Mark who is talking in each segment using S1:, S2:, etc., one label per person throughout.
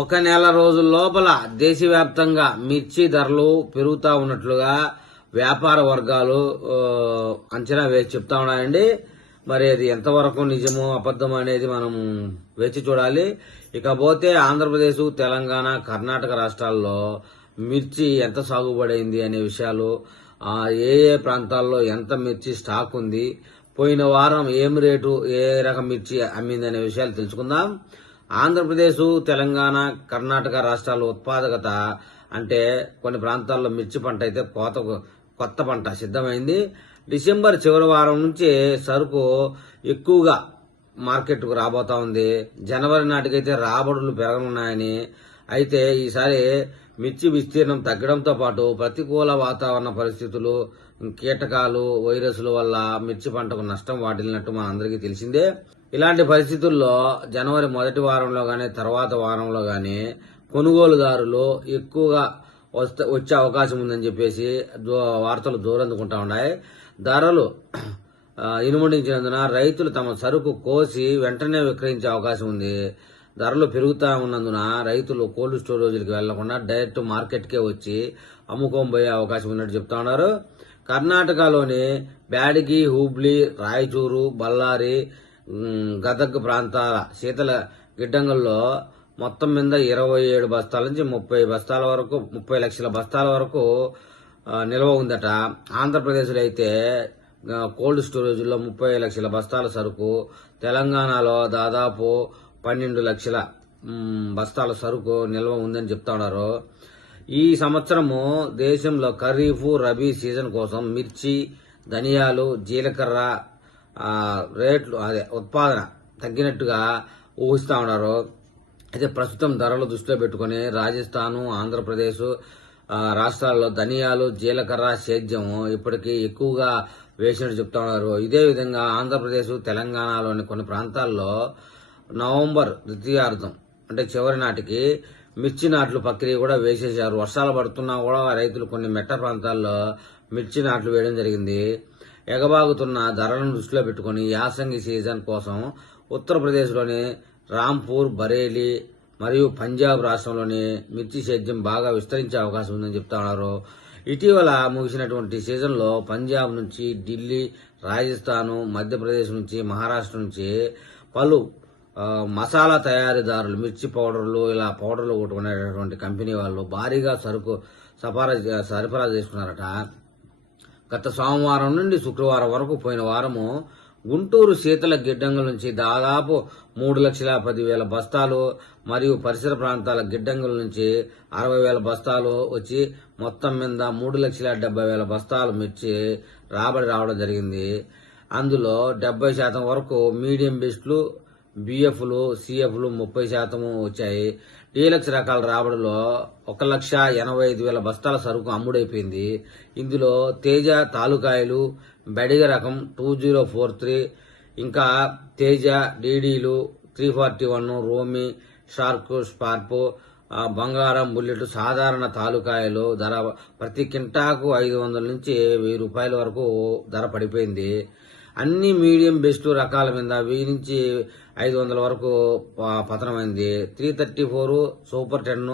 S1: ఒక నెల రోజుల లోపల దేశవ్యాప్తంగా మిర్చి ధరలు పెరుగుతా ఉన్నట్లుగా వ్యాపార వర్గాలు అంచనా వేసి చెప్తా ఉన్నాయండి. మరి అది ఎంతవరకు నిజమో అబద్ధమో అనేది మనం వేచి చూడాలి. ఇకపోతే ఆంధ్రప్రదేశ్ తెలంగాణ కర్ణాటక రాష్ట్రాల్లో మిర్చి ఎంత సాగుబడైంది అనే విషయాలు ఏ ఏ ప్రాంతాల్లో ఎంత మిర్చి స్టాక్ ఉంది పోయిన వారం ఏం రేటు ఏ రకం మిర్చి అమ్మింది అనే విషయాలు తెలుసుకుందాం. ఆంధ్రప్రదేశ్ తెలంగాణ కర్ణాటక రాష్ట్రాల ఉత్పాదకత అంటే కొన్ని ప్రాంతాల్లో మిర్చి పంట అయితే కోత కొత్త పంట సిద్ధమైంది. డిసెంబర్ చివరి వారం నుంచి సరుకు ఎక్కువగా మార్కెట్కు రాబోతా ఉంది. జనవరి నాటికైతే రాబడులు పెరగనున్నాయని. అయితే ఈసారి మిర్చి విస్తీర్ణం తగ్గడంతో పాటు ప్రతికూల వాతావరణ పరిస్థితులు కీటకాలు వైరస్ల వల్ల మిర్చి పంటకు నష్టం వాటిల్లినట్టు మనందరికీ తెలిసిందే. ఇలాంటి పరిస్థితుల్లో జనవరి మొదటి వారంలో గానీ తర్వాత వారంలో గానీ కొనుగోలుదారులు ఎక్కువగా వస్తే వచ్చే అవకాశం ఉందని చెప్పేసి వార్తలు దూరందుకుంటా ఉన్నాయి. ధరలు ఇనుమడించినందున రైతులు తమ సరుకు కోసి వెంటనే విక్రయించే అవకాశం ఉంది. ధరలు పెరుగుతా ఉన్నందున రైతులు కోల్డ్ స్టోరేజీలకు వెళ్ళకుండా డైరెక్ట్ మార్కెట్కే వచ్చి అమ్ముకోని పోయే అవకాశం ఉన్నట్టు చెప్తా ఉన్నారు. కర్ణాటకలోని బ్యాడిగి హూబ్లీ రాయచూరు బళ్ళారి గదగ్ ప్రాంతాల శీతల గిడ్డంగుల్లో మొత్తం మీద ఇరవై ఏడు బస్తాల నుంచి ముప్పై బస్తాల వరకు ముప్పై లక్షల బస్తాల వరకు నిల్వ ఉందట. ఆంధ్రప్రదేశ్లో అయితే కోల్డ్ స్టోరేజ్లో ముప్పై లక్షల బస్తాల సరుకు తెలంగాణలో దాదాపు పన్నెండు లక్షల బస్తాల సరుకు నిల్వ ఉందని చెప్తా ఉన్నారు ఈ సంవత్సరము దేశంలో ఖరీఫ్ రబీ సీజన్ కోసం మిర్చి ధనియాలు జీలకర్ర రేట్లు అదే ఉత్పాదన తగ్గినట్టుగా ఊహిస్తూ ఉన్నారు. అయితే ప్రస్తుతం ధరలు దృష్టిలో పెట్టుకుని రాజస్థాను ఆంధ్రప్రదేశ్ రాష్ట్రాల్లో ధనియాలు జీలకర్ర సేద్యం ఇప్పటికీ ఎక్కువగా వేసినట్టు చెప్తా ఉన్నారు. ఇదే విధంగా ఆంధ్రప్రదేశ్ తెలంగాణలోని కొన్ని ప్రాంతాల్లో నవంబర్ ద్వితీయార్థం అంటే చివరి నాటికి మిర్చి నాట్లు ప్రక్రియ కూడా వేసేశారు. వర్షాలు పడుతున్నా కూడా రైతులు కొన్ని మెట్ట ప్రాంతాల్లో మిర్చి నాట్లు వేయడం జరిగింది. ఎగబాగుతున్న ధరలను దృష్టిలో పెట్టుకుని యాసంగి సీజన్ కోసం ఉత్తరప్రదేశ్లోని రాంపూర్ బరేలీ మరియు పంజాబ్ రాష్ట్రంలోని మిర్చి సేద్యం బాగా విస్తరించే అవకాశం ఉందని చెప్తా ఉన్నారు. ఇటీవల ముగిసినటువంటి సీజన్లో పంజాబ్ నుంచి ఢిల్లీ రాజస్థాను మధ్యప్రదేశ్ నుంచి మహారాష్ట్ర నుంచి పలు మసాలా తయారీదారులు మిర్చి పౌడర్లు ఇలా పౌడర్లు కొట్టుకునేటటువంటి కంపెనీ వాళ్ళు భారీగా సరుకు సరఫరా సరఫరా చేసుకున్నారట. గత సోమవారం నుండి శుక్రవారం వరకు పోయిన వారము గుంటూరు శీతల గిడ్డంగుల నుంచి దాదాపు మూడు లక్షల పదివేల బస్తాలు మరియు పరిసర ప్రాంతాల గిడ్డంగుల నుంచి అరవై వేల బస్తాలు వచ్చి మొత్తం మీద మూడు లక్షల డెబ్బై వేల బస్తాలు మిర్చి రాబడి రావడం జరిగింది. అందులో డెబ్బై శాతం వరకు మీడియం బెస్ట్లు బిఎఫ్లు సిఎఫ్లు ముప్పై శాతము వచ్చాయి. డీలక్స్ రకాల రాబడిలో ఒక లక్ష ఎనభై ఐదు వేల బస్తాల సరుకు అమ్ముడైపోయింది. ఇందులో తేజ తాలూకాయలు బెడిగ రకం టూ జీరో ఫోర్ త్రీ ఇంకా తేజ డీడీలు త్రీ ఫార్టీ వన్ రోమి షార్క్ స్పార్పు బంగారం బుల్లెట్ సాధారణ తాలూకాయలు ధర ప్రతి కింటాకు ఐదు వందల నుంచి వెయ్యి రూపాయల వరకు ధర పడిపోయింది. అన్ని మీడియం బెస్ట్ రకాల మీద వెయ్యి నుంచి ఐదు వందల వరకు పతనమైంది. Three thirty four super ten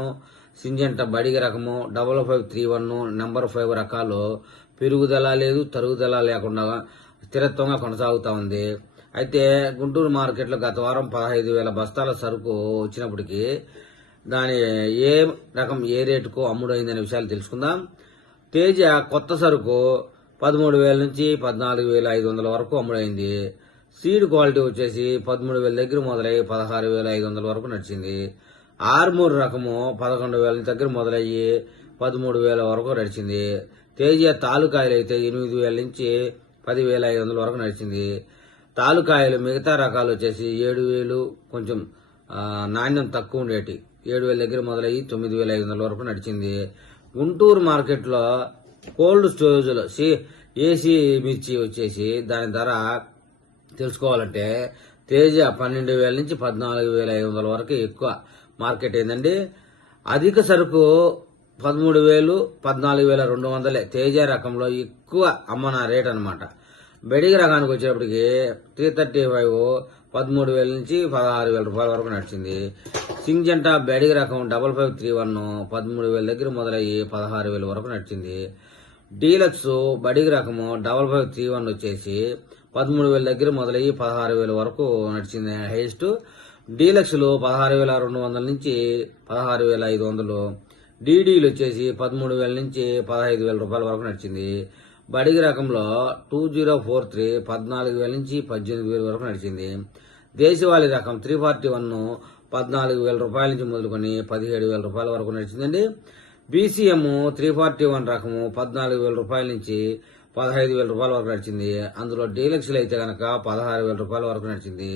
S1: Syngenta Byadgi రకము double five three one number five రకాలు. పెరుగుదల లేదు తరుగుదల లేకుండా స్థిరత్వంగా కొనసాగుతా ఉంది. అయితే గుంటూరు మార్కెట్లో గత వారం పదహైదు వేల బస్తాల సరుకు వచ్చినప్పటికీ దాని ఏ రకం ఏ రేటుకు అమ్ముడైందనే విషయాలు తెలుసుకుందాం. తేజ కొత్త సరుకు పదమూడు వేల నుంచి పద్నాలుగు వేల ఐదు వందల వరకు అమ్ముడైంది. సీడ్ క్వాలిటీ వచ్చేసి పదమూడు వేల దగ్గర మొదలై పదహారు వేల ఐదు వందల వరకు నడిచింది. ఆర్మూర్ రకము పదకొండు వేల దగ్గర మొదలయ్యి పదమూడు వేల వరకు నడిచింది. తేజ తాలూకాయలు అయితే ఎనిమిది వేల నుంచి పదివేల ఐదు వందల వరకు నడిచింది. తాలూకాయలు మిగతా రకాలు వచ్చేసి ఏడు వేలు కొంచెం నాణ్యం తక్కువ ఉండేటి. ఏడు వేల దగ్గర మొదలయ్యి తొమ్మిది వేల ఐదు వందల వరకు నడిచింది. గుంటూరు మార్కెట్లో కోల్డ్ స్టోరేజ్లో సి ఏసీ మిర్చి వచ్చేసి దాని ధర తెలుసుకోవాలంటే తేజ పన్నెండు వేల నుంచి పద్నాలుగు వేల ఐదు వందల వరకు ఎక్కువ మార్కెట్ ఏందండి అధిక సరుకు పదమూడు వేలు పద్నాలుగు వేల రెండు వందలే. తేజ రకంలో ఎక్కువ అమ్మన రేట్ అనమాట బెడిగ రకానికి వచ్చేటప్పటికి త్రీ థర్టీ ఫైవ్ పదమూడు వేల నుంచి పదహారు వేల రూపాయల వరకు నడిచింది. సింజంటా బెడిగి రకం డబల్ ఫైవ్ త్రీ వన్ పదమూడు వేల దగ్గర మొదలయ్యి పదహారు వేల వరకు నడిచింది. డీలక్స్ బడిగి రకము డబల్ ఫైవ్ త్రీ వన్ వచ్చేసి పదమూడు వేల దగ్గర మొదలయ్యి పదహారు వేల వరకు నడిచింది. హైయెస్ట్ డీలక్స్లు పదహారు వేల రెండు వందల నుంచి పదహారు వేల ఐదు వందలు. డీడీలు వచ్చేసి పదమూడు వేల నుంచి పదహైదు వేల రూపాయల వరకు నడిచింది. బడిగి రకంలో టూ జీరో ఫోర్ త్రీ పద్నాలుగు వేల నుంచి పద్దెనిమిది వేల వరకు నడిచింది. దేశవాళీ రకం త్రీ ఫార్టీ వన్ పద్నాలుగు వేల రూపాయల నుంచి మొదలుకొని పదిహేడు వేల రూపాయల వరకు నడిచిందండి. బీసీఎం త్రీ ఫార్టీ వన్ రకము పద్నాలుగు వేల రూపాయల నుంచి పదహైదు వేల రూపాయల వరకు నడిచింది. అందులో డీలక్స్లు అయితే కనుక పదహారు వేల రూపాయల వరకు నడిచింది.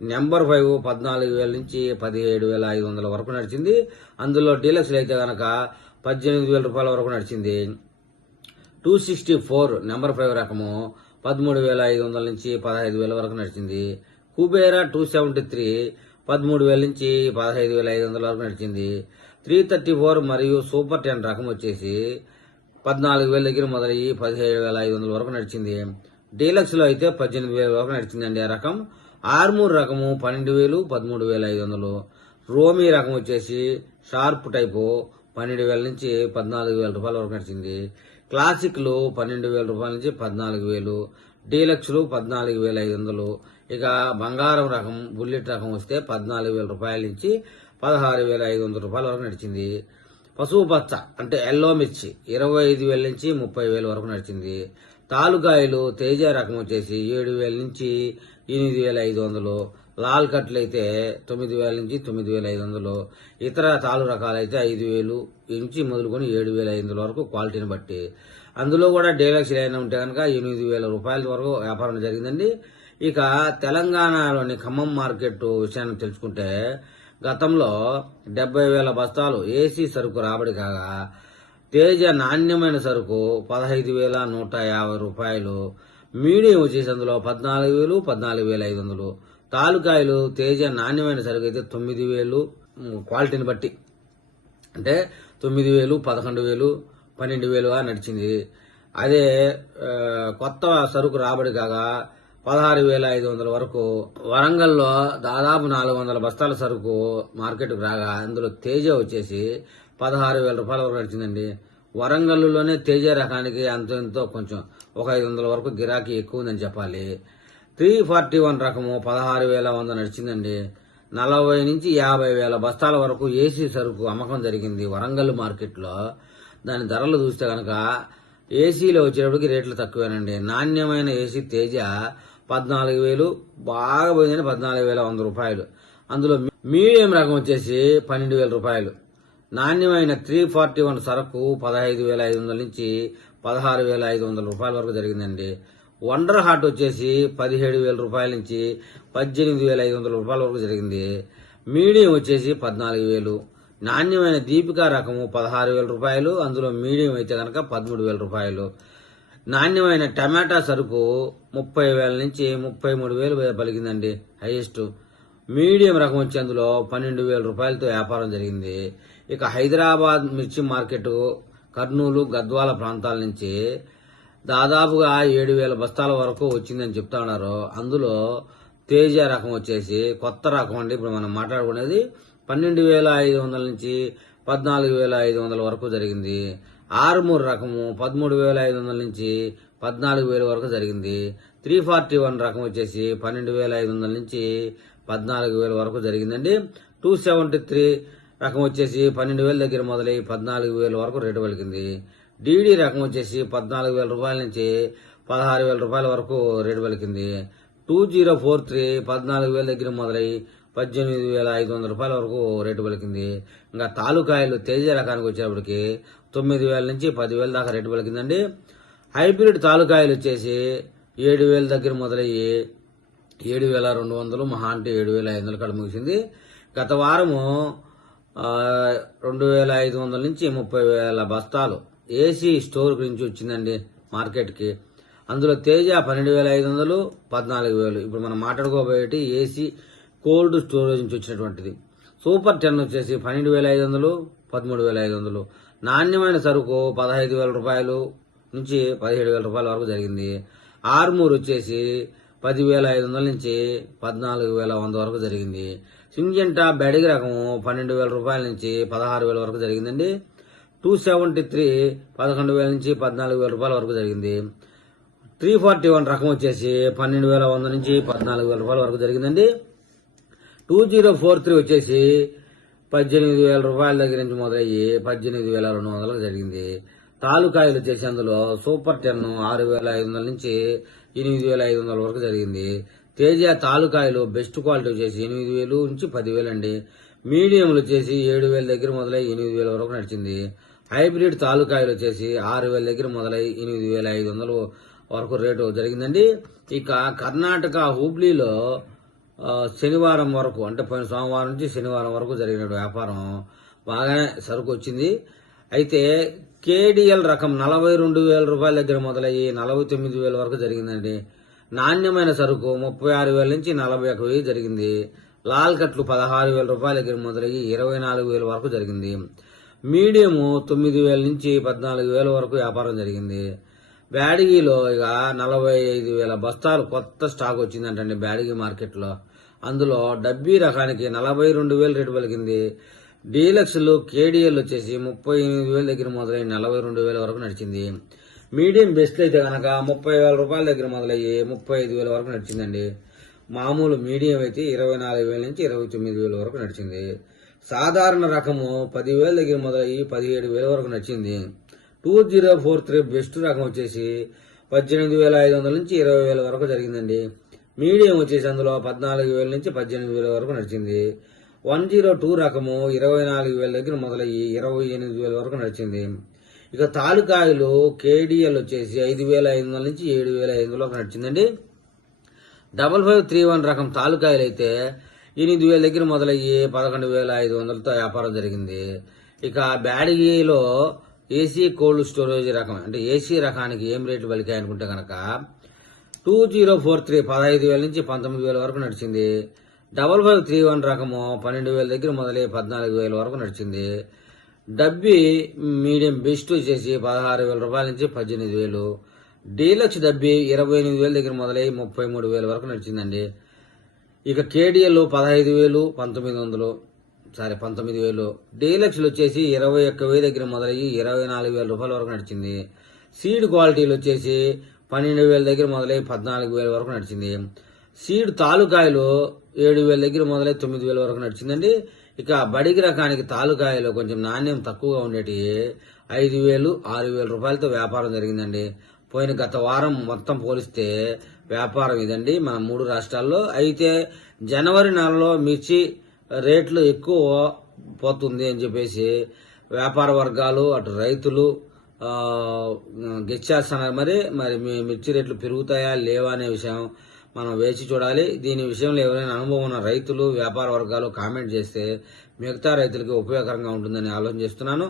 S1: నెంబర్ ఫైవ్ పద్నాలుగు వేల నుంచి పదిహేడు వేల ఐదు వందల వరకు నడిచింది. అందులో డీలక్స్లు అయితే కనుక పద్దెనిమిది వేల రూపాయల వరకు నడిచింది. Two sixty four number five రకము పదమూడు వేల ఐదు వందల నుంచి పదహైదు వేల వరకు నడిచింది. కుబేరా టూ సెవెంటీ త్రీ పదమూడు వేల నుంచి పదహైదు వేల ఐదు వందల వరకు నడిచింది. త్రీ థర్టీ ఫోర్ మరియు సూపర్ టెన్ రకం వచ్చేసి పద్నాలుగు వేల దగ్గర మొదలయ్యి పదిహేడు వేల ఐదు వందల వరకు నడిచింది. డీలక్స్లో అయితే పద్దెనిమిది వేల వరకు నడిచిందండి ఆ రకం. ఆర్మూర్ రకము పన్నెండు వేలు పదమూడు వేల ఐదు వందలు. రోమీ రకం వచ్చేసి షార్ప్ టైపు పన్నెండు వేల నుంచి పద్నాలుగు వేల రూపాయల వరకు నడిచింది. క్లాసిక్లు పన్నెండు వేల రూపాయల నుంచి పద్నాలుగు వేలు డీలక్స్లు పద్నాలుగు వేల ఐదు వందలు. ఇక బంగారం రకం బుల్లెట్ రకం వస్తే పద్నాలుగు వేల రూపాయల నుంచి పదహారు వేల ఐదు వందల రూపాయల వరకు నడిచింది. పసుపు పచ్చ అంటే ఎల్లో మిర్చి ఇరవై ఐదు వేల నుంచి ముప్పై వేల వరకు నడిచింది. తాలుకాయలు తేజ రకం వచ్చేసి ఏడు వేల నుంచి ఎనిమిది వేల ఐదు వందలు. లాల్ కట్లు అయితే తొమ్మిది వేల నుంచి తొమ్మిది వేల ఐదు వందలు. ఇతర తాలు రకాలైతే ఐదు వేలు నుంచి మొదలుకొని ఏడు వేల ఐదు వందల వరకు క్వాలిటీని బట్టి. అందులో కూడా డీలక్స్ లైన్ ఉంటే కనుక ఎనిమిది వేల రూపాయల వరకు వ్యాపారం జరిగిందండి. ఇక తెలంగాణలోని ఖమ్మం మార్కెట్ విషయాన్ని తెలుసుకుంటే గతంలో డెబ్బై వేల బస్తాలు ఏసీ సరుకు రాబడి కాగా తేజ నాణ్యమైన సరుకు పదహైదు వేల నూట యాభై రూపాయలు మీడియం వచ్చేసి అందులో పద్నాలుగు వేలు పద్నాలుగు వేల ఐదు వందలు. తాలూకాయలు తేజ నాణ్యమైన సరుకు అయితే తొమ్మిది వేలు క్వాలిటీని బట్టి. అంటే తొమ్మిది వేలు పదకొండు వేలు పన్నెండు వేలుగా నడిచింది. అదే కొత్త సరుకు రాబడి కాగా పదహారు వేల ఐదు వందల వరకు వరంగల్లో దాదాపు నాలుగు వందల బస్తాల సరుకు మార్కెట్కు రాగా అందులో తేజ వచ్చేసి పదహారు వేల రూపాయల వరకు నడిచిందండి. వరంగల్లులోనే తేజ రకానికి అంతో ఎంతో కొంచెం ఒక ఐదు వందల వరకు గిరాకీ ఎక్కువ ఉందని చెప్పాలి. త్రీ ఫార్టీ వన్ రకము పదహారు వేల వంద నడిచిందండి. నలభై నుంచి యాభై వేల బస్తాల వరకు ఏసీ సరుకు అమ్మకం జరిగింది వరంగల్ మార్కెట్లో. దాని ధరలు చూస్తే కనుక ఏసీలో వచ్చేటప్పటికి రేట్లు తక్కువేనండి. నాణ్యమైన ఏసీ తేజ పద్నాలుగు వేలు బాగా పోయిందని పద్నాలుగు వేల వంద రూపాయలు. అందులో మీడియం రకం వచ్చేసి పన్నెండు వేల రూపాయలు. నాణ్యమైన త్రీ ఫార్టీ వన్ సరుకు పదహైదు వేల ఐదు వందల నుంచి పదహారు వేల ఐదు వందల రూపాయల వరకు జరిగిందండి. వండర్ హార్ట్ వచ్చేసి పదిహేడు వేల రూపాయల నుంచి పద్దెనిమిది వేల ఐదు వందల రూపాయల వరకు జరిగింది. మీడియం వచ్చేసి పద్నాలుగు వేలు. నాణ్యమైన దీపికా రకము పదహారు వేల రూపాయలు అందులో మీడియం అయితే కనుక పదమూడు వేల రూపాయలు. నాణ్యమైన టమాటా సరుకు ముప్పై వేల నుంచి ముప్పై మూడు వేలు పలికిందండి హైయెస్ట్ మీడియం రకం వచ్చి అందులో పన్నెండు వేల రూపాయలతో వ్యాపారం జరిగింది. ఇక హైదరాబాద్ మిర్చి మార్కెట్ కర్నూలు గద్వాల ప్రాంతాల నుంచి దాదాపుగా ఏడు వేల బస్తాల వరకు వచ్చిందని చెప్తా ఉన్నారు. అందులో తేజ రకం వచ్చేసి కొత్త రకం అండి ఇప్పుడు మనం మాట్లాడుకునేది పన్నెండు వేల ఐదు వందల నుంచి పద్నాలుగు వేల ఐదు వందల వరకు జరిగింది. ఆరుమూరు రకము పదమూడు వేల ఐదు వందల నుంచి పద్నాలుగు వేల వరకు జరిగింది. త్రీ ఫార్టీ వన్ రకం వచ్చేసి పన్నెండు వేల ఐదు వందల నుంచి పద్నాలుగు వేల వరకు జరిగిందండి. టూ సెవెంటీ త్రీ రకం వచ్చేసి పన్నెండు వేల దగ్గర మొదలై పద్నాలుగు వేల వరకు రేటు పలికింది. డీడీ రకం వచ్చేసి పద్నాలుగు వేల రూపాయల నుంచి పదహారు వేల రూపాయల వరకు రేటు పలికింది. టూ జీరో ఫోర్ త్రీ పద్నాలుగు వేల దగ్గర మొదలై పద్దెనిమిది వేల ఐదు వందల రూపాయల వరకు రేటు పలికింది. ఇంకా తాలూకాయలు తేజ రకానికి వచ్చేటప్పటికి తొమ్మిది వేల నుంచి పదివేల దాకా రేటు పలికిందండి. హైబ్రిడ్ తాలూకాయలు వచ్చేసి ఏడు వేల దగ్గర మొదలయ్యి ఏడు వేల రెండు వందలు మహా అంటే ఏడు వేల ఐదు వందల కాడ ముగిసింది. గత వారము రెండు వేల ఐదు వందల నుంచి ముప్పై వేల బస్తాలు ఏసీ స్టోర్ నుంచి వచ్చిందండి మార్కెట్కి. అందులో తేజ పన్నెండు వేల ఐదు వందలు పద్నాలుగు వేలు. ఇప్పుడు మనం మాట్లాడుకోబోయేటి ఏసీ కోల్డ్ స్టోరేజ్ నుంచి వచ్చినటువంటిది. సూపర్ టెన్ వచ్చేసి పన్నెండు వేల ఐదు వందలు పదమూడు వేల ఐదు వందలు. నాణ్యమైన సరుకు పదహైదు వేల రూపాయలు నుంచి పదిహేడు వేల రూపాయల వరకు జరిగింది. ఆర్మూర్ వచ్చేసి పదివేల ఐదు వందల నుంచి పద్నాలుగు వేల వంద వరకు జరిగింది. సింజెంటా బెడిగి రకం పన్నెండు వేల రూపాయల నుంచి పదహారు వేల వరకు జరిగిందండి. టూ సెవెంటీ త్రీ పదకొండు వేల నుంచి పద్నాలుగు వేల రూపాయల వరకు జరిగింది. త్రీ ఫార్టీ వన్ రకం వచ్చేసి పన్నెండు వేల వంద నుంచి పద్నాలుగు వేల రూపాయల వరకు జరిగిందండి. టూ జీరో ఫోర్ త్రీ వచ్చేసి పద్దెనిమిది వేల రూపాయల దగ్గర నుంచి మొదలయ్యి పద్దెనిమిది వేల రెండు వందలకు జరిగింది. తాలూకాయలు వచ్చేసి అందులో సూపర్ టెన్ ఆరు వేల ఐదు వందల నుంచి ఎనిమిది వేల ఐదు వందల వరకు జరిగింది. తేజ తాలూకాయలు బెస్ట్ క్వాలిటీ వచ్చేసి ఎనిమిది వేలు నుంచి పదివేలు అండి. మీడియంలు వచ్చేసి ఏడు వేల దగ్గర మొదలై ఎనిమిది వేల వరకు నడిచింది. హైబ్రిడ్ తాలూకాయలు వచ్చేసి ఆరు వేల దగ్గర మొదలై ఎనిమిది వేల ఐదు వందల వరకు రేటు జరిగిందండి. ఇక కర్ణాటక హూబ్లీలో శనివారం వరకు అంటే పోయిన సోమవారం నుంచి శనివారం వరకు జరిగిన వ్యాపారం బాగానే సరుకు వచ్చింది అయితే కేడిఎల్ రకం నలభై రెండు వేల రూపాయల దగ్గర మొదలయ్యి నలభై తొమ్మిది వేల వరకు జరిగిందండి. నాణ్యమైన సరుకు ముప్పై ఆరు వేల నుంచి నలభై ఒక వెయ్యి జరిగింది. లాల్ కట్లు పదహారు వేల రూపాయల దగ్గర మొదలయ్యి ఇరవై నాలుగు వేల వరకు జరిగింది. మీడియము తొమ్మిది వేల నుంచి పద్నాలుగు వేల వరకు వ్యాపారం జరిగింది. బ్యాడిగిలో ఇక నలభై ఐదు వేల బస్తాలు కొత్త స్టాక్ వచ్చిందంటండి బ్యాడిగి మార్కెట్లో. అందులో డబ్బీ రకానికి నలభై రెండు వేలు రేటు పలికింది. డీలక్స్లు కేడిఎల్ వచ్చేసి ముప్పై ఎనిమిది వేల దగ్గర మొదలై నలభై రెండు వేల వరకు నడిచింది. మీడియం బెస్ట్లు అయితే కనుక ముప్పై వేల రూపాయల దగ్గర మొదలయ్యి ముప్పై ఐదు వేల వరకు నడిచిందండి. మామూలు మీడియం అయితే ఇరవై నాలుగు వేల నుంచి ఇరవై తొమ్మిది వేల వరకు నడిచింది. సాధారణ రకము పదివేల దగ్గర మొదలయ్యి పదిహేడు వేల వరకు నడిచింది. Two zero four three best రకం వచ్చేసి పద్దెనిమిది వేల ఐదు వందల నుంచి ఇరవై వేల వరకు జరిగిందండి. మీడియం వచ్చేసి అందులో పద్నాలుగు వేల నుంచి పద్దెనిమిది వేల వరకు నడిచింది. వన్ జీరో టూ రకము ఇరవై నాలుగు వేల దగ్గర మొదలయ్యి ఇరవై ఎనిమిది వేల వరకు నడిచింది. ఇక తాలూకాయలు కేడిఎల్ వచ్చేసి ఐదు వేల ఐదు వందల నుంచి ఏడు వేల ఐదు వందల వరకు నడిచిందండి. డబల్ ఫైవ్ త్రీ వన్ రకం తాలూకాయలు అయితే ఎనిమిది వేల దగ్గర మొదలయ్యి పదకొండు వేల ఐదు వందలతో వ్యాపారం జరిగింది. ఇక బ్యాడిగిలో ఏసీ కోల్డ్ స్టోరేజ్ రకం అంటే ఏసీ రకానికి ఏం రేట్లు పలికాయనుకుంటే కనుక టూ జీరో ఫోర్ త్రీ పదహైదు వేల నుంచి పంతొమ్మిది వేల వరకు నడిచింది. డబల్ ఫైవ్ త్రీ వన్ రకము పన్నెండు వేల దగ్గర మొదలై పద్నాలుగు వేల వరకు నడిచింది. డబ్బి మీడియం బెస్ట్ వచ్చేసి పదహారు వేల రూపాయల నుంచి పద్దెనిమిది వేలు. డీలక్స్ డబ్బి ఇరవై ఎనిమిది వేల దగ్గర మొదలై ముప్పై మూడు వేల వరకు నడిచిందండి. ఇక కేడిఎల్ పదహైదు వేలు పంతొమ్మిది వందలు. సారీ పంతొమ్మిది వేలు. డీలక్స్లు వచ్చేసి ఇరవై ఒక్క వేల దగ్గర మొదలయ్యి ఇరవై నాలుగు వేల రూపాయల వరకు నడిచింది. సీడ్ క్వాలిటీలు వచ్చేసి పన్నెండు వేల దగ్గర మొదలై పద్నాలుగు వేల వరకు నడిచింది. సీడ్ తాలూకాయలు ఏడు వేల దగ్గర మొదలై తొమ్మిది వేల వరకు నడిచిందండి. ఇక బడికి రకానికి తాలూకాయలు కొంచెం నాణ్యం తక్కువగా ఉండేటి ఐదు వేలు ఆరు వేల రూపాయలతో వ్యాపారం జరిగిందండి. పోయిన గత వారం మొత్తం పోలిస్తే వ్యాపారం ఇదండి. మన మూడు రాష్ట్రాల్లో అయితే జనవరి నెలలో మిర్చి రేట్లు ఎక్కువ పోతుంది అని చెప్పేసి వ్యాపార వర్గాలు అటు రైతులు గెచ్చేస్తున్నారు మరి మరి మీ మిర్చి రేట్లు పెరుగుతాయా లేవా అనే విషయం మనం వేచి చూడాలి. దీని విషయంలో ఎవరైనా అనుభవం ఉన్న రైతులు వ్యాపార వర్గాలు కామెంట్ చేస్తే మిగతా రైతులకి ఉపయోగకరంగా ఉంటుందని ఆలోచన చేస్తున్నాను.